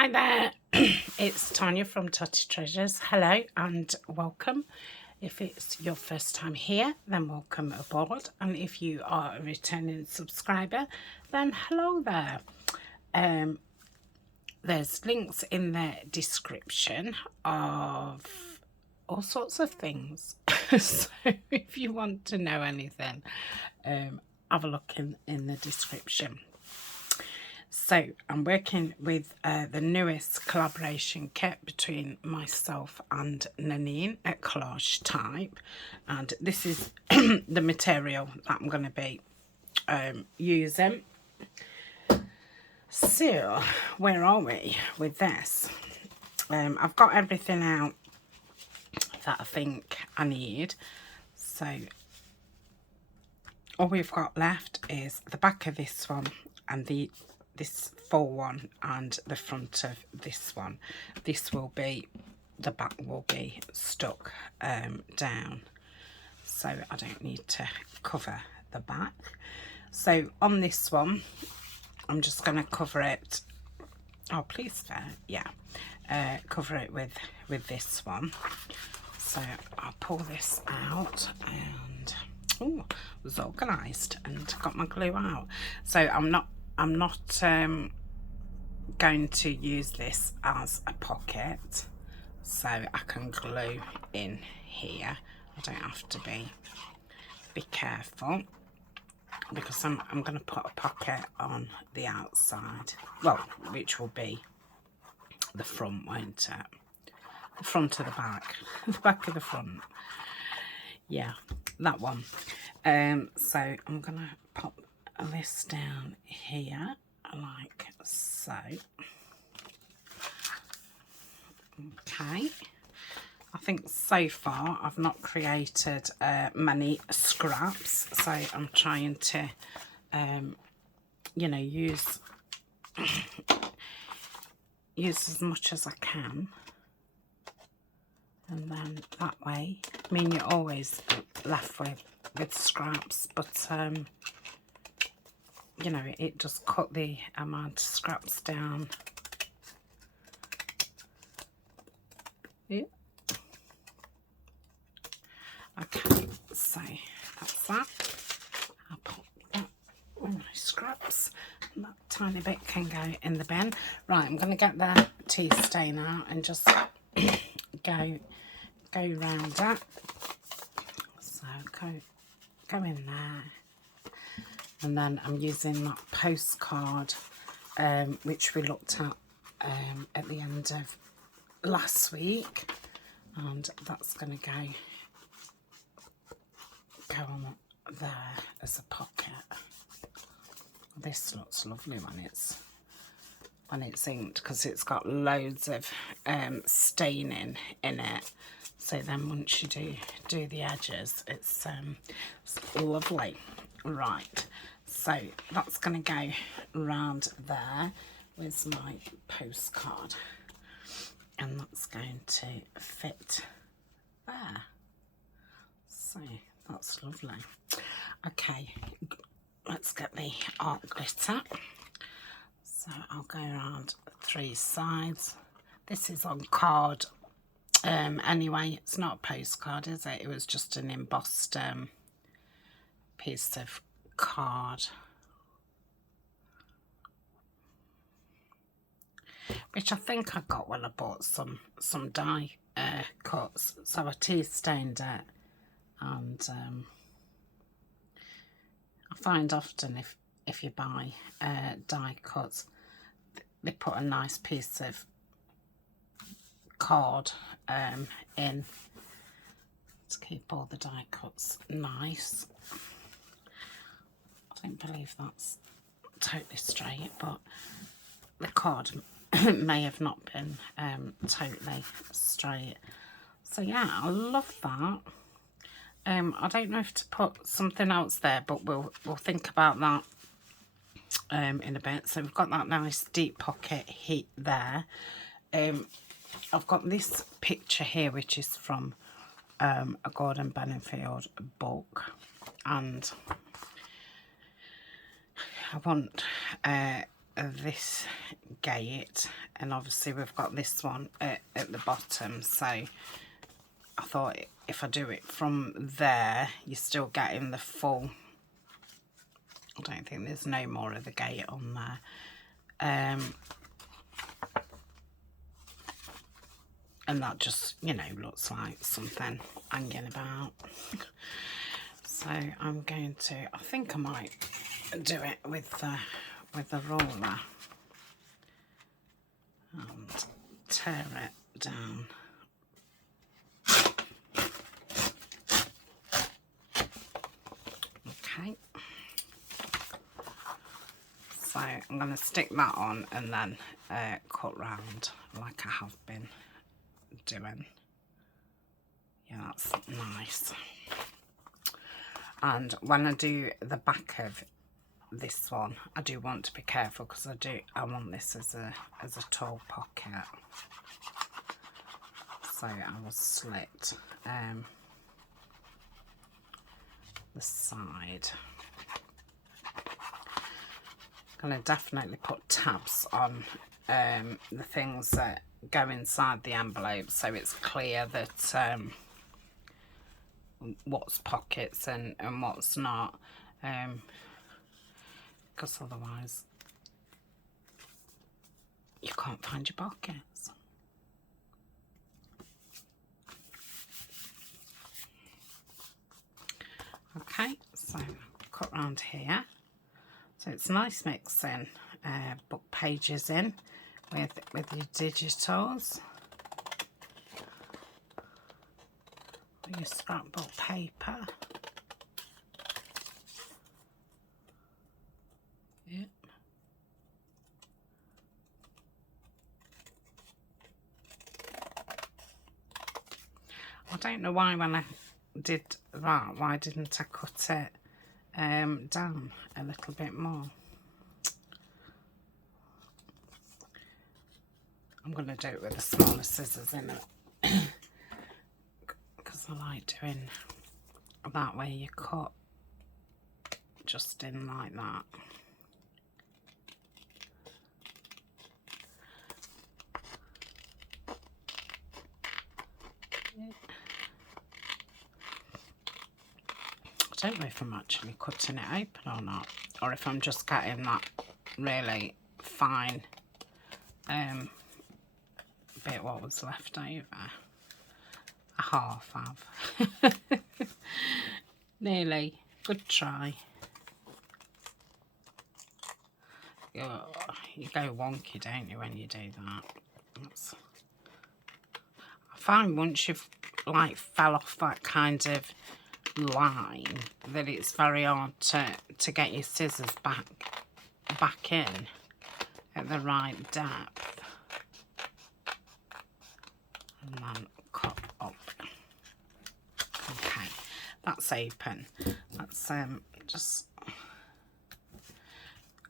Hi there, it's Tania from Tatty Treasures. Hello and welcome. If it's your first time here, then welcome aboard. And if you are a returning subscriber, then hello there. There's links in the description of all sorts of things. So if you want to know anything, have a look in the description. So I'm working with the newest collaboration kit between myself and Nanine at Collage Type, and this is the material that I'm going to be using. So where are we with this? I've got everything out that I think I need, so all we've got left is the back of this one and this full one and the front of this one. This will be, the back will be stuck down, so I don't need to cover the back. So on this one, I'm just going to cover it, oh please fair, yeah, cover it with this one. So I'll pull this out, and oh, it was organised and got my glue out. So I'm not going to use this as a pocket, so I can glue in here. I don't have to be careful, because I'm going to put a pocket on the outside, well, which will be the front, won't it? The front of the back, the back of the front, yeah, that one. So I'm going to pop this down here like so. Okay, I think so far I've not created many scraps, so I'm trying to you know, use as much as I can, and then that way, I mean, you're always left with scraps, but you know, it just cut the amount of scraps down. Yeah. Okay, so that's that. I'll put that with my scraps. And that tiny bit can go in the bin. Right, I'm going to get the tea stain out and just go round it. So go in there. And then I'm using that postcard, which we looked at the end of last week, and that's going to go on there as a pocket. This looks lovely when it's inked, because it's got loads of staining in it. So then once you do the edges, it's lovely. Right, so that's going to go round there with my postcard, and that's going to fit there. So that's lovely. Okay, let's get the art glitter. So I'll go around 3 sides. This is on card anyway. It's not a postcard, is it? It was just an embossed piece of card, which I think I got when I bought some die cuts. So I tea stained it, and I find often if you buy die cuts, they put a nice piece of card in to keep all the die cuts nice. I don't believe that's totally straight, but the card may have not been totally straight. So yeah, I love that. I don't know if to put something else there, but we'll think about that in a bit. So we've got that nice deep pocket heat there. I've got this picture here, which is from a Gordon Benenfield book, and I want this gate and obviously we've got this one at the bottom, so I thought if I do it from there, you're still getting the full. I don't think there's no more of the gate on there, and that just, you know, looks like something hanging about. So I'm going to, I think I might do it with the roller and tear it down. Okay. So I'm going to stick that on and then cut round like I have been doing. Yeah, that's nice. And when I do the back of this one, I do want to be careful because I want this as a tall pocket. So I will slit the side. I'm going to definitely put tabs on the things that go inside the envelope, so it's clear that what's pockets and what's not, because otherwise you can't find your pockets. Okay, so cut round here. So it's nice mixing book pages in with your digitals, with your scrapbook paper. Yep. I don't know why when I did that, why didn't I cut it down a little bit more. I'm going to do it with the smaller scissors in it because I like doing that way. You cut just in like that. I don't know if I'm actually cutting it open or not, or if I'm just getting that really fine bit what was left over. A half of. Nearly. Good try. Oh, you go wonky, don't you, when you do that? I find once you've like fell off that kind of line that it's very hard to get your scissors back in at the right depth. And then cut up. Okay, that's open. Let's just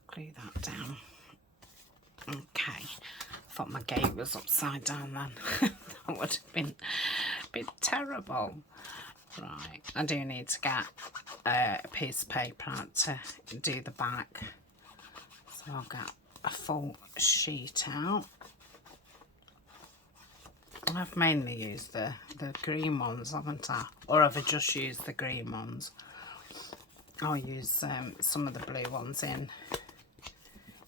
glue that down. Okay, I thought my gate was upside down then. That would have been a bit terrible. Right, I do need to get a piece of paper out to do the back. So I'll get a full sheet out. I've mainly used the green ones, haven't I? Or have I just used the green ones? I'll use some of the blue ones in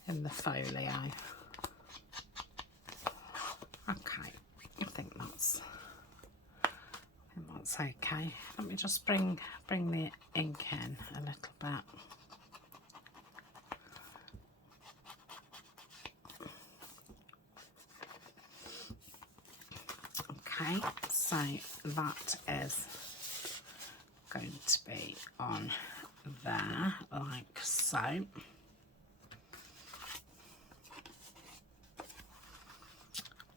the folio. Okay, I think that's okay. Let me just bring the ink in a little bit. Okay, so that is going to be on there, like so.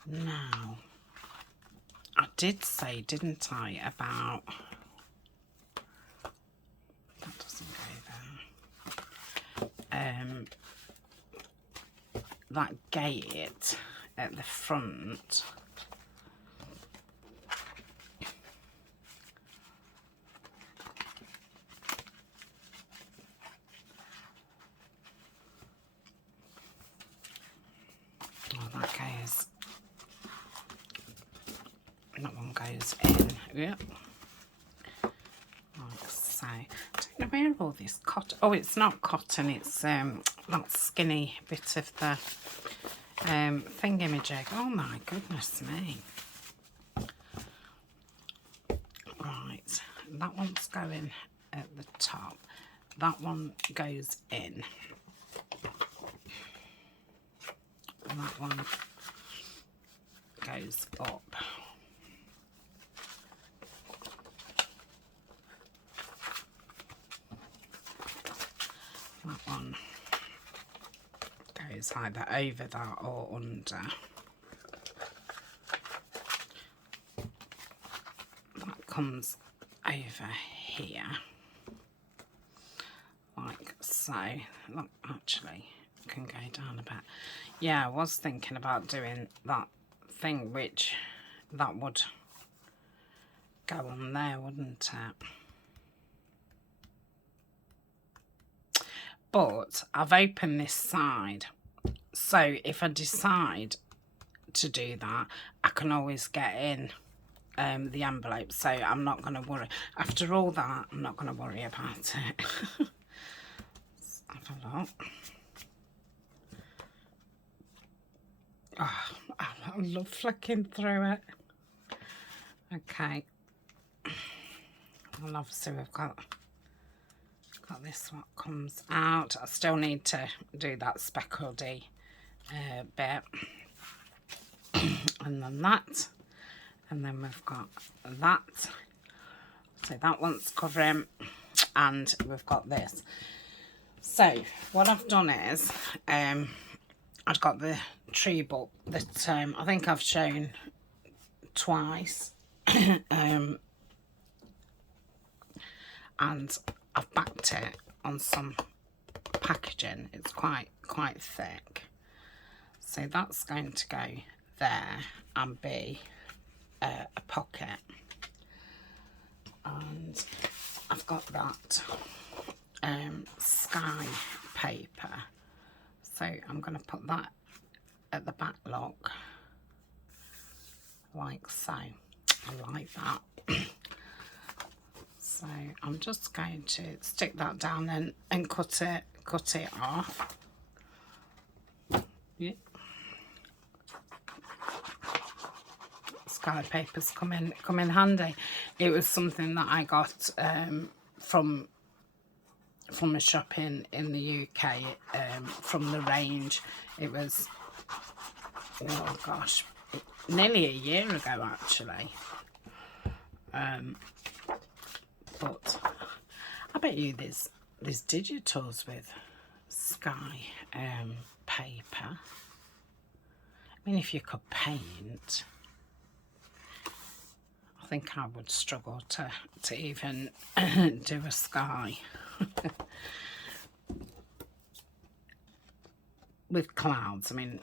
Now, I did say, didn't I, about... That doesn't go there. That gate at the front... Oh, that gate is. That one goes in. Yep. Like so. I don't know where all this cotton. Oh, it's not cotton. It's that skinny bit of the thingamajig. Oh my goodness me. Right, that one's going at the top. That one goes in. And that one goes up. That one goes either over that or under. That comes over here, like so. Look, actually, can go down a bit. Yeah, I was thinking about doing that thing, which that would go on there, wouldn't it? But I've opened this side, so if I decide to do that, I can always get in the envelope, so I'm not going to worry. After all that, I'm not going to worry about it. Let's have a look. Oh, I love flicking through it. Okay. Well, obviously we've got this what comes out. I still need to do that speckledy bit. And then that. And then we've got that. So that one's covering. And we've got this. So what I've done is I've got the tree book that I think I've shown twice. And I've backed it on some packaging. It's quite thick. So that's going to go there and be a pocket. And I've got that sky paper. So I'm going to put that at the back lock, like so. I like that. So I'm just going to stick that down and cut it off. Yeah. Sky papers come in handy. It was something that I got from a shop in the UK, from the range. It was, oh gosh, nearly a year ago actually. But I bet you there's digitals with sky paper. I mean, if you could paint, I think I would struggle to even do a sky. With clouds, I mean,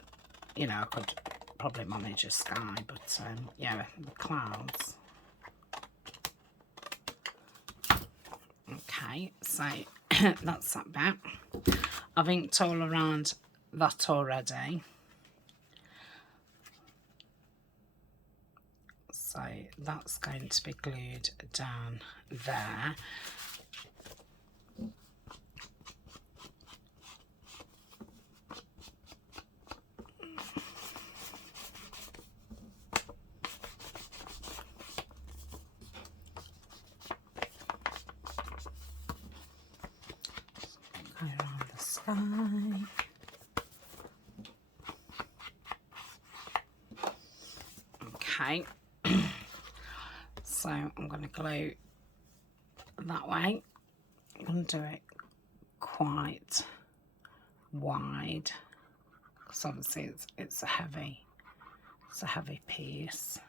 you know, I could probably manage a sky, but yeah, the clouds. Okay, so that's that bit. I've inked all around that already. So that's going to be glued down there. Around the sky. Okay. So I'm going to glue that way. I'm going to do it quite wide because obviously it's a heavy piece.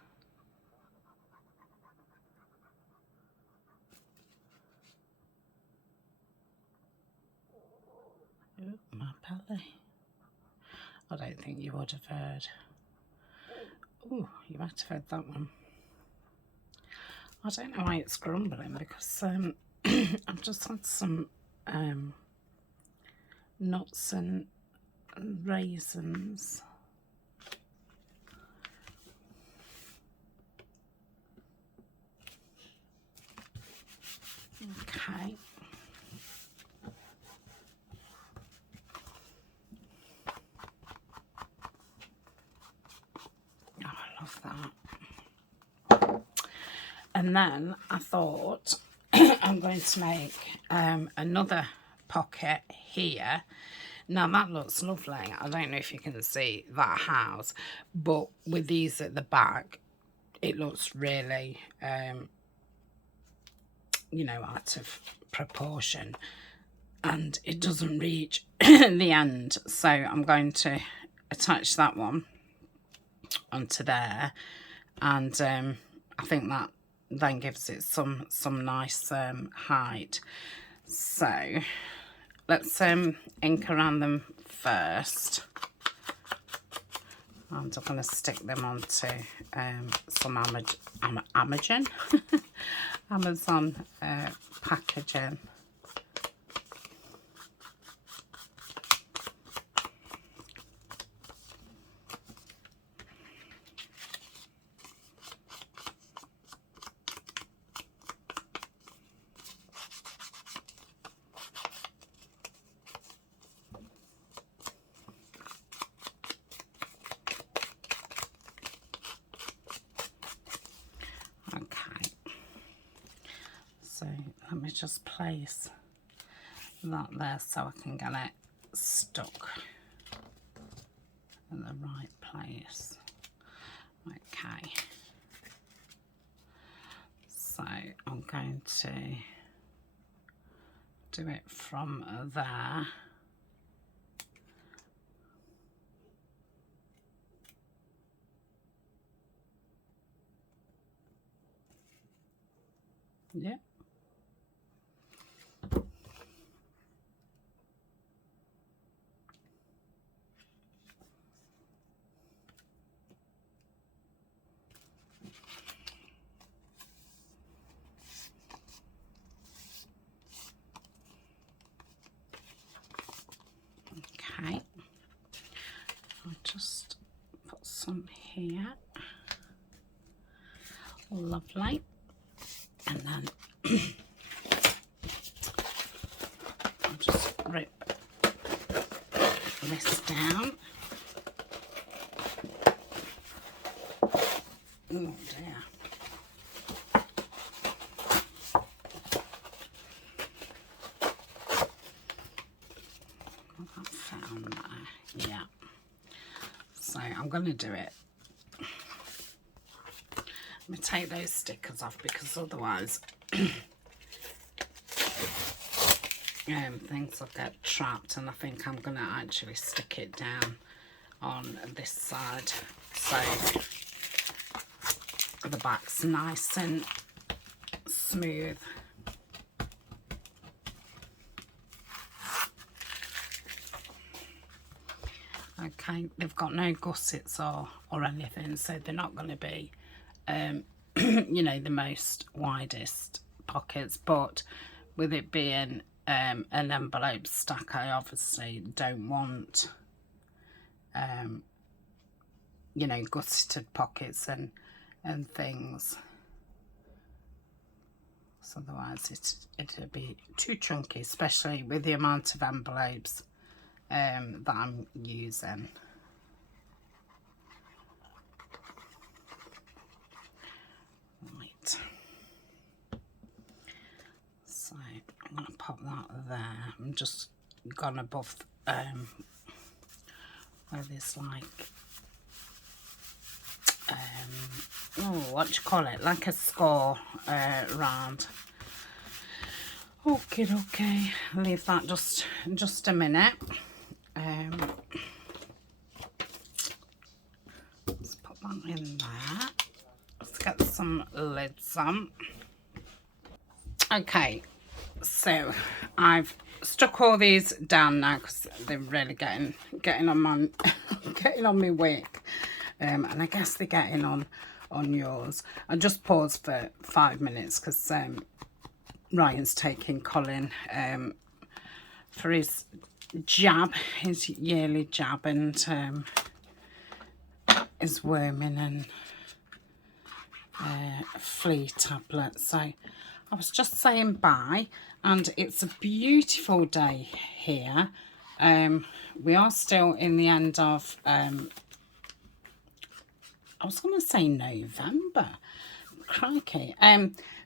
Ooh, my belly. I don't think you would have heard. Oh, you might have heard that one. I don't know why it's grumbling because I've just had some nuts and raisins And then I thought I'm going to make another pocket here. Now that looks lovely. I don't know if you can see that house, but with these at the back, it looks really, you know, out of proportion. And it doesn't reach the end. So I'm going to attach that one onto there. And I think that then gives it some nice height. So let's ink around them first. And I'm going to stick them onto some Amazon packaging. So let me just place that there so I can get it stuck in the right place. Okay. So I'm going to do it from there. Yeah. Okay. I'll just put some here. Lovely. And then I'll just rip this down. Oh dear. That found there. Yeah. So I'm going to do it. I'm going to take those stickers off because otherwise things will get trapped, and I think I'm going to actually stick it down on this side so the back's nice and smooth. Okay, they've got no gussets or anything, so they're not going to be you know, the most widest pockets, but with it being an envelope stack, I obviously don't want you know, gusseted pockets and things, so otherwise it'll be too chunky, especially with the amount of envelopes that I'm using. Right, so I'm going to pop that there. I'm just gone above where there's like oh, what do you call it, like a score round. Okay, leave that just a minute. Let's put that in there. Let's get some lids on. Okay, so I've stuck all these down now because they're really getting on my getting on my wick, and I guess they're getting on yours. I just paused for 5 minutes because Ryan's taking Colin for his jab, his yearly jab, and his worming and flea tablet. So I was just saying bye, and it's a beautiful day here. We are still in the end of I was going to say November. crikey,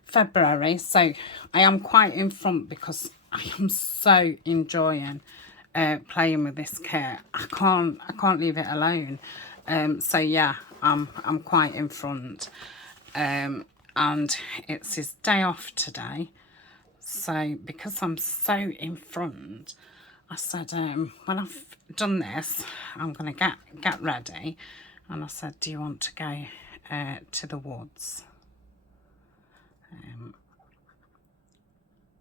February. So I am quite in front because I am so enjoying playing with this kit. I can't leave it alone. So yeah, I'm quite in front. And it's his day off today. So because I'm so in front, I said, when I've done this, I'm going to get ready. And I said, do you want to go to the woods?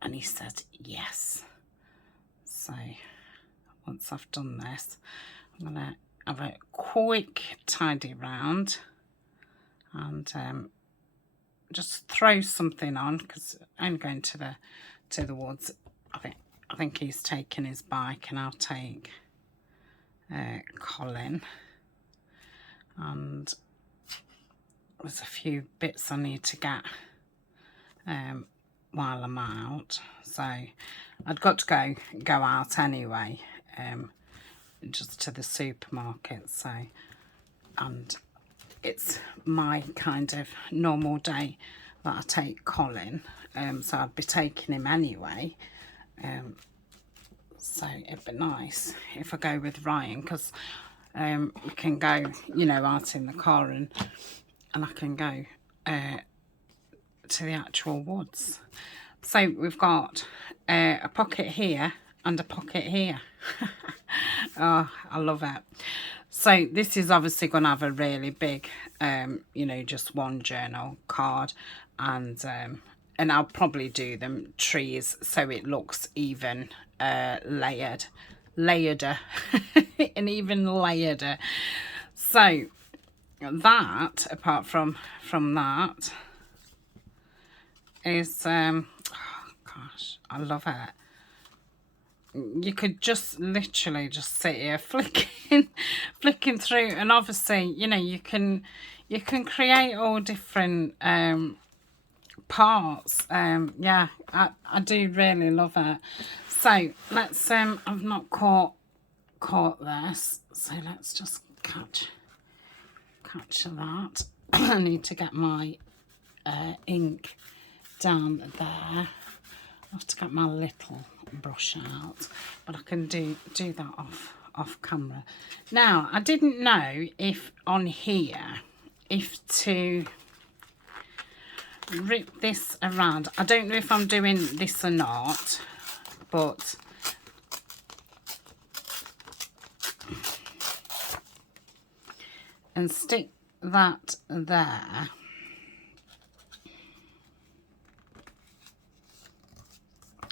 And he said, yes. So once I've done this, I'm going to have a quick tidy round and just throw something on because I'm going to the woods. I think he's taking his bike and I'll take Colin. And there's a few bits I need to get while I'm out. So I'd got to go out anyway, just to the supermarket. So, and it's my kind of normal day that I take Colin. So I'd be taking him anyway. So it'd be nice if I go with Ryan because we can go, you know, out in the car and I can go to the actual woods. So we've got a pocket here and a pocket here. Oh, I love it. So this is obviously going to have a really big, you know, just one journal card, and I'll probably do them trees so it looks even layereder and even layereder. So that, apart from that, is oh gosh, I love it. You could just literally just sit here flicking through, and obviously, you know, you can create all different parts. Yeah, I do really love it. So let's I've not caught this, so let's just catch that. I need to get my ink down there. I have to get my little brush out, but I can do that off camera. Now, I didn't know if on here, if to rip this around. I don't know if I'm doing this or not, but and stick that there.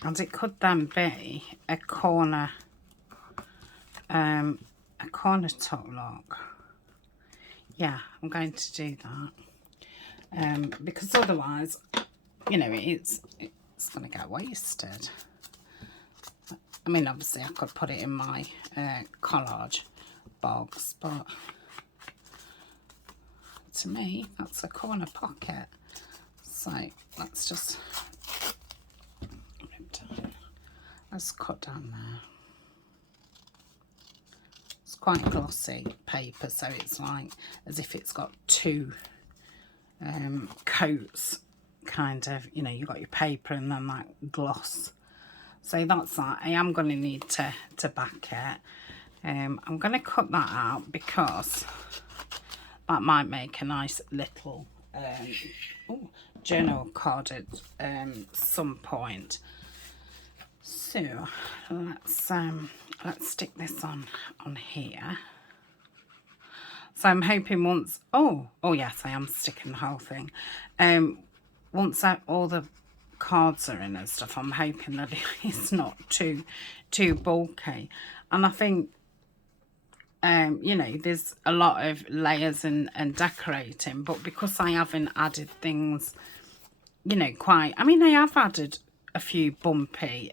And it could then be a corner tuck lock. Yeah, I'm going to do that. Because otherwise, you know, it's going to get wasted. I mean, obviously I could put it in my collage box, but to me, that's a corner pocket. So let's just let's cut down there. It's quite glossy paper, so it's like as if it's got two coats, kind of, you know, you've got your paper and then like gloss. So that's that. I am going to need to back it. I'm going to cut that out because that might make a nice little journal card at some point. So let's stick this on here. So I'm hoping once, oh yes, I am sticking the whole thing. Once all the cards are in and stuff, I'm hoping that it's not too bulky. And I think, you know, there's a lot of layers and decorating, but because I haven't added things, you know, quite, I mean, I have added a few bumpy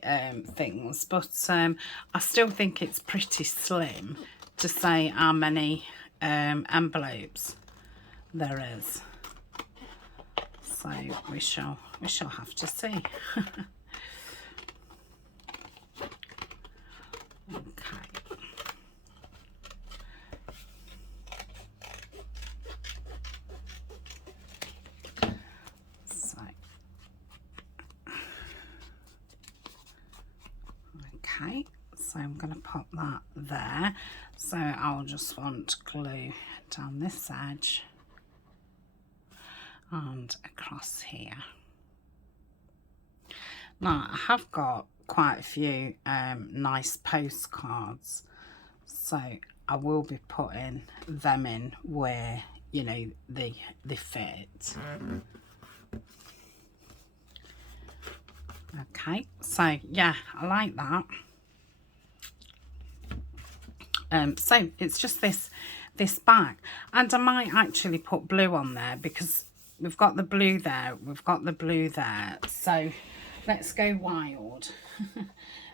things, but I still think it's pretty slim to say how many envelopes there is. So we shall have to see. Okay. So I'm going to pop that there. So I'll just want glue down this edge and across here. Now I have got quite a few nice postcards, so I will be putting them in where, you know, they fit. Okay, so yeah, I like that. So it's just this back, and I might actually put blue on there because we've got the blue there, we've got the blue there. So let's go wild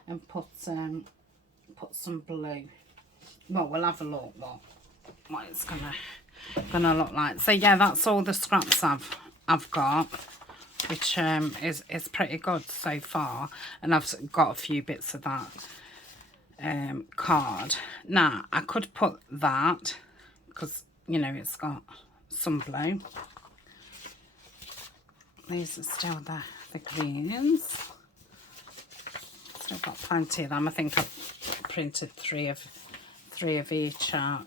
and put some blue. Well, we'll have a look what it's gonna look like. So yeah, that's all the scraps I've got, which is pretty good so far, and I've got a few bits of that card. Now I could put that because, you know, it's got some blue. These are still the greens. Still got plenty of them. I think I've printed three of each out.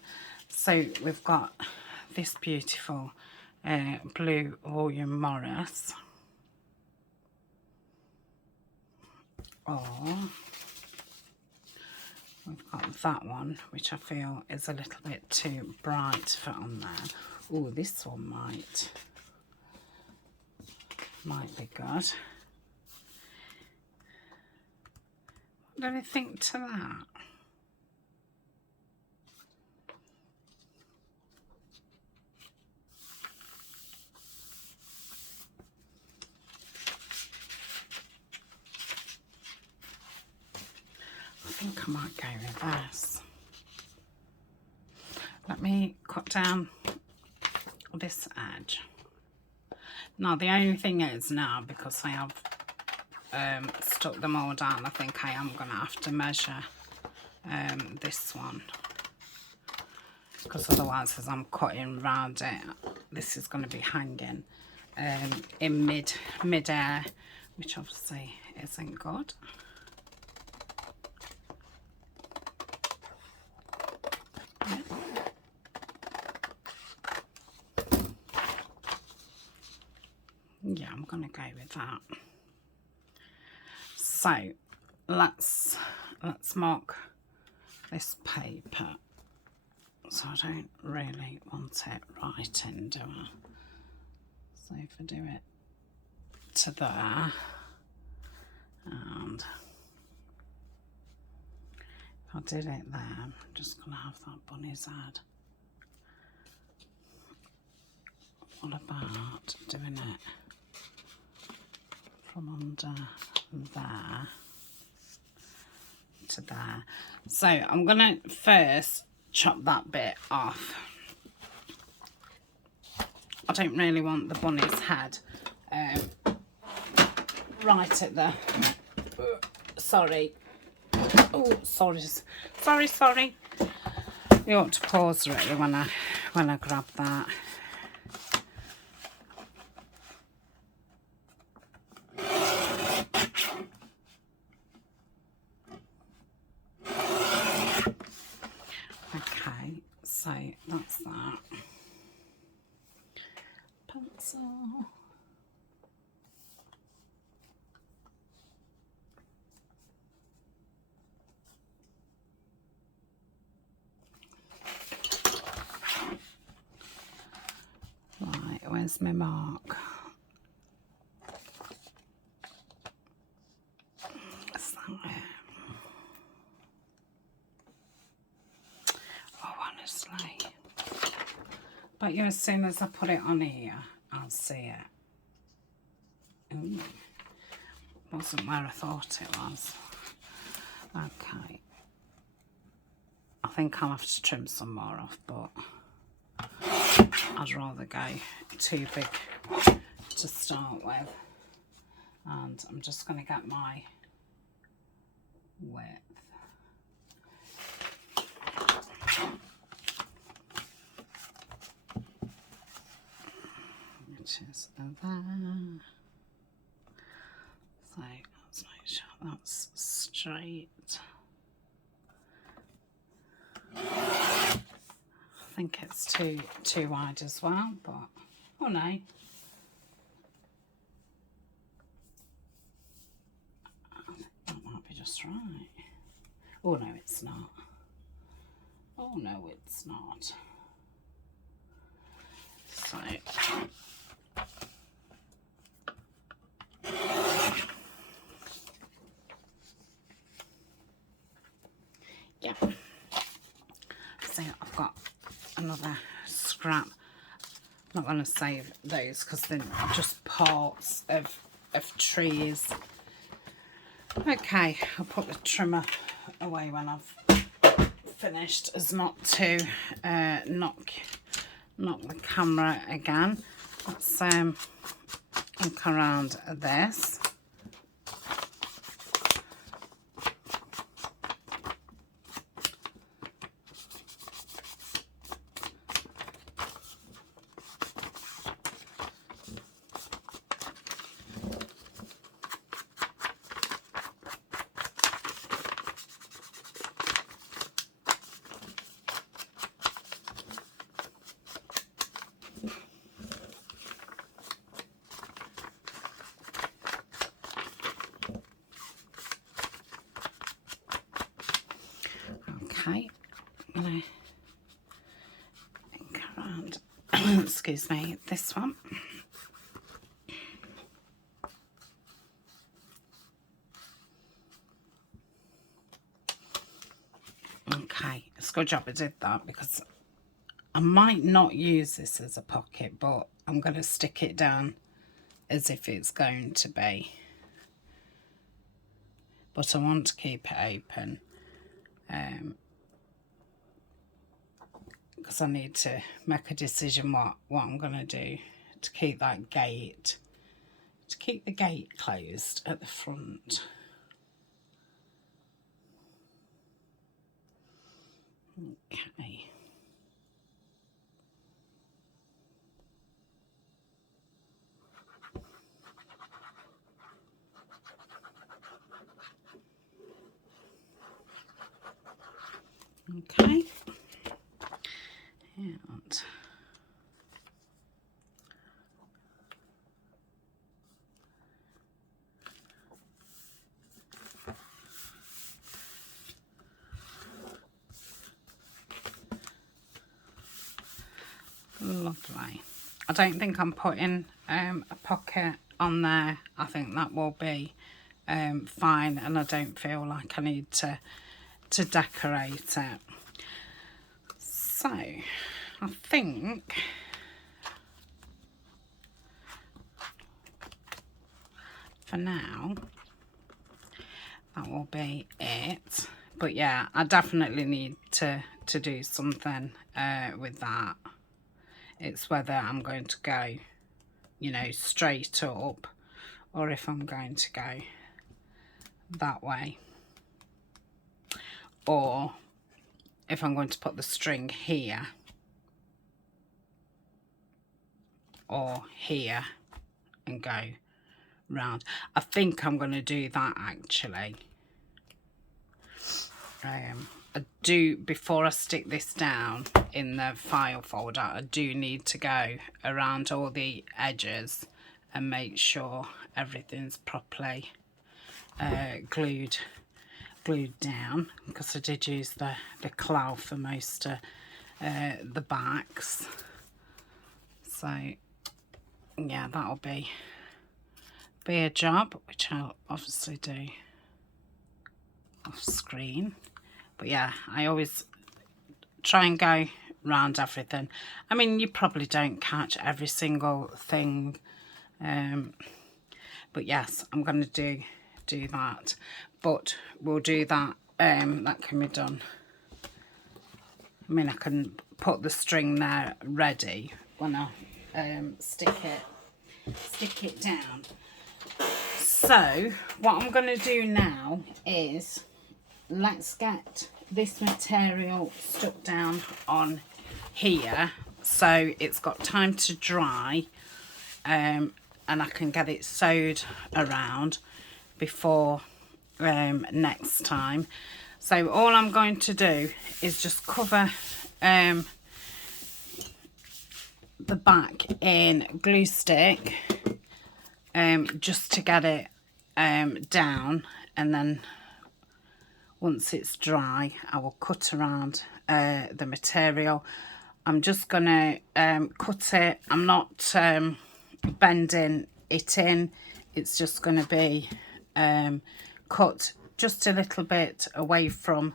So we've got this beautiful blue William Morris, or we've got that one, which I feel is a little bit too bright to fit on there. Oh, this one might be good. What do you think to that? I think I might go with this. Let me cut down this edge. Now the only thing is now, because I have stuck them all down, I think I am going to have to measure this one, because otherwise as I'm cutting round it, this is going to be hanging in mid-air, which obviously isn't good. Yeah, I'm gonna go with that. So let's mark this paper. So I don't really want it right in, do I? So if I do it to there, and if I did it there, I'm just gonna have that bunny's head. What about doing it from under there to there? So I'm gonna first chop that bit off. I don't really want the bunny's head right at the sorry. Oh, sorry. You ought to pause really when I grab that. Okay, so that's that. Pencil. Right, where's my mark? Is that it? Oh, honestly. But you, as soon as I put it on here, I'll see it. Ooh. Wasn't where I thought it was. Okay. I think I'll have to trim some more off, but I'd rather go too big to start with. And I'm just going to get my width. Which is there. So let's make sure that's straight. think it's too wide as well, but oh no. I think that might be just right. Oh no, it's not. Oh no, it's not. So yeah. So I've got another scrap. I'm not going to save those because they're just parts of trees. Okay, I'll put the trimmer away when I've finished, as not to knock the camera again. Let's ink around this. Okay, I'm going to ink around, excuse me, this one. Okay, it's a good job I did that because I might not use this as a pocket, but I'm going to stick it down as if it's going to be. But I want to keep it open. Because I need to make a decision what I'm going to do to keep that gate, to keep the gate closed at the front. Okay. Okay. And lovely. I don't think I'm putting a pocket on there. I think that will be fine, and I don't feel like I need to decorate it. So I think for now that will be it. But yeah, I definitely need to do something with that. It's whether I'm going to go, you know, straight up, or if I'm going to go that way, or if I'm going to put the string here or here and go round. I think I'm going to do that actually. I do, before I stick this down in the file folder, I do need to go around all the edges and make sure everything's properly glued down, because I did use the cloth for most of the backs. So yeah, that'll be a job, which I'll obviously do off screen. But yeah, I always try and go round everything. I mean, you probably don't catch every single thing, but yes, I'm going to do that. But we'll do that. That can be done. I mean, I can put the string there ready when I stick it down. So what I'm going to do now is, let's get this material stuck down on here so it's got time to dry, and I can get it sewed around before next time. So all I'm going to do is just cover the back in glue stick just to get it down, and then once it's dry I will cut around the material. I'm just gonna cut it. I'm not bending it in. It's just going to be cut just a little bit away from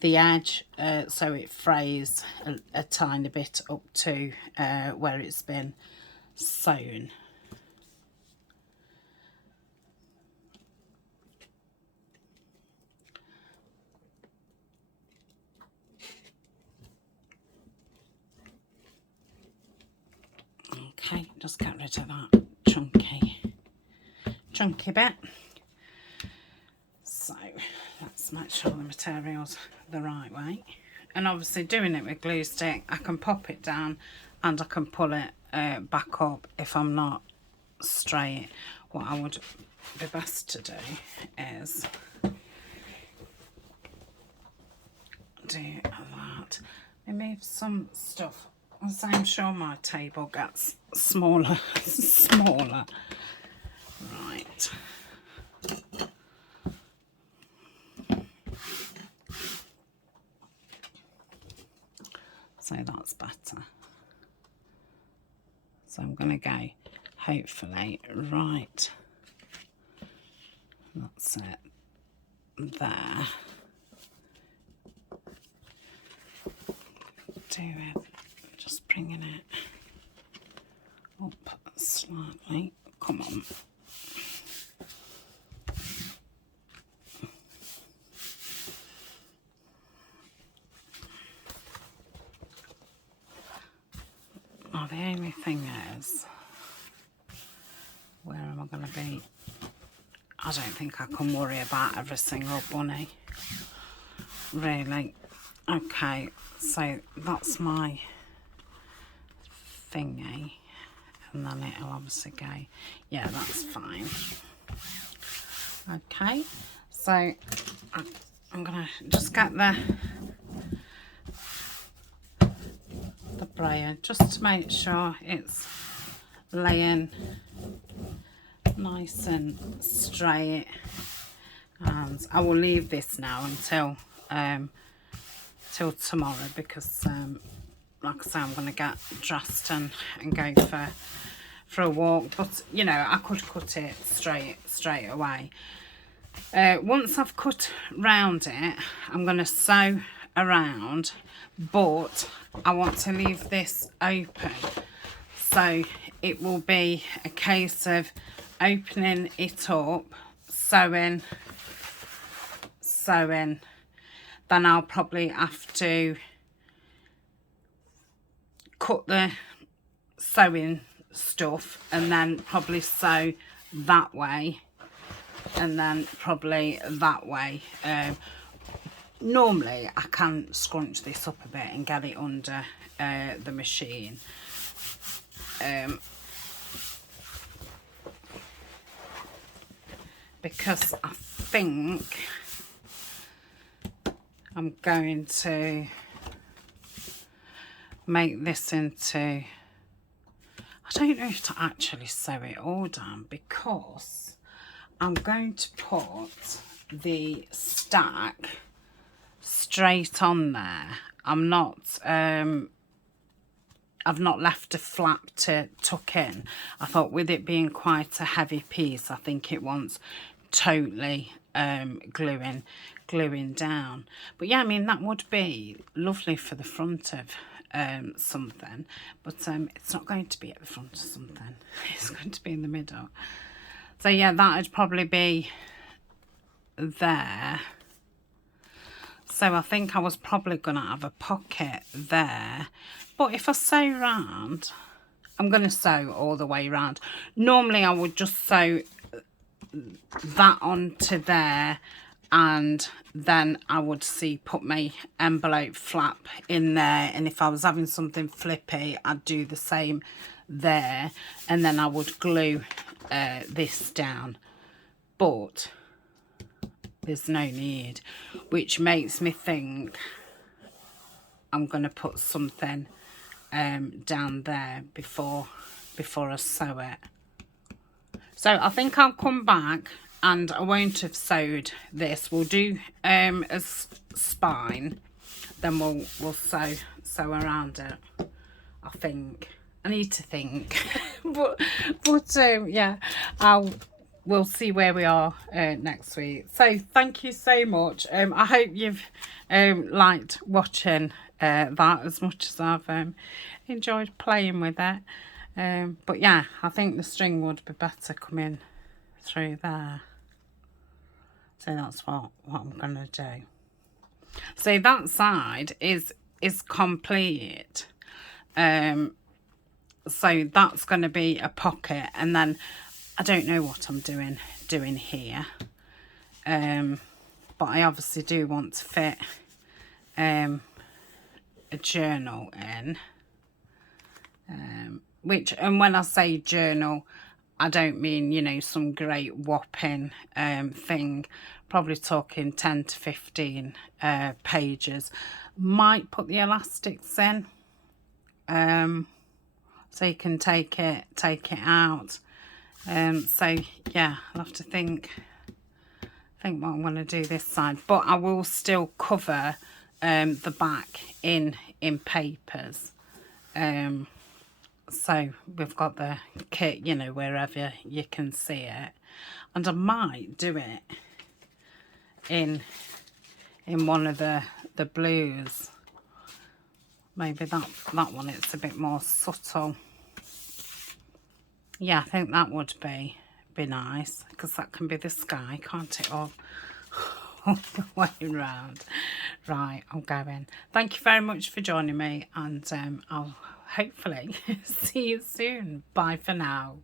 the edge, so it frays a tiny bit up to where it's been sewn. Okay, just get rid of that chunky bit. So let's make sure the material's the right way. And obviously doing it with glue stick, I can pop it down and I can pull it back up if I'm not straight. What I would be best to do is do that. Remove some stuff. As I'm sure my table gets smaller. Right. So that's better. So I'm going to go, hopefully, right. That's it. There. Do it. Just bringing it up slightly. Come on. Oh, the only thing is, where am I going to be? I don't think I can worry about every single bunny, really. Okay, so that's my thingy, and then it'll obviously go, yeah, that's fine. Okay, so I'm gonna just get the brayer just to make sure it's laying nice and straight, and I will leave this now until till tomorrow, because like I say, I'm going to get dressed and go for a walk. But you know, I could cut it straight away. Once I've cut round it, I'm going to sew around, but I want to leave this open, so it will be a case of opening it up, sewing. Then I'll probably have to cut the sewing stuff and then probably sew that way, and then probably that way. Normally I can scrunch this up a bit and get it under the machine. Because I think I'm going to make this into, I don't know if to actually sew it all down, because I'm going to put the stack straight on there. I'm not I've not left a flap to tuck in. I thought with it being quite a heavy piece, I think it wants totally gluing down. But yeah, I mean, that would be lovely for the front of something, but it's not going to be at the front of something. It's going to be in the middle. So yeah, that would probably be there. So I think I was probably going to have a pocket there. But if I sew round, I'm going to sew all the way round. Normally I would just sew that onto there, and then I would put my envelope flap in there, and if I was having something flippy, I'd do the same there, and then I would glue this down. But there's no need, which makes me think I'm going to put something down there before I sew it. So I think I'll come back, and I won't have sewed this. We'll do a spine, then we'll sew around it. I think I need to think, but yeah, we'll see where we are next week. So thank you so much. I hope you've liked watching that as much as I've enjoyed playing with it. But yeah, I think the string would be better coming through there. So that's what I'm gonna do. So that side is complete. So that's going to be a pocket, and then I don't know what I'm doing here. But I obviously do want to fit a journal in. And when I say journal, I don't mean, you know, some great whopping thing. Probably talking 10 to 15 pages. Might put the elastics in, so you can take it out. So yeah, I'll have to think what I'm going to do this side, but I will still cover the back in papers. So we've got the kit, you know, wherever you can see it, and I might do it in one of the blues. Maybe that one, it's a bit more subtle. Yeah, I think that would be nice, because that can be the sky, can't it, all the way around. Right, I'm going. Thank you very much for joining me, and I'll hopefully see you soon. Bye for now.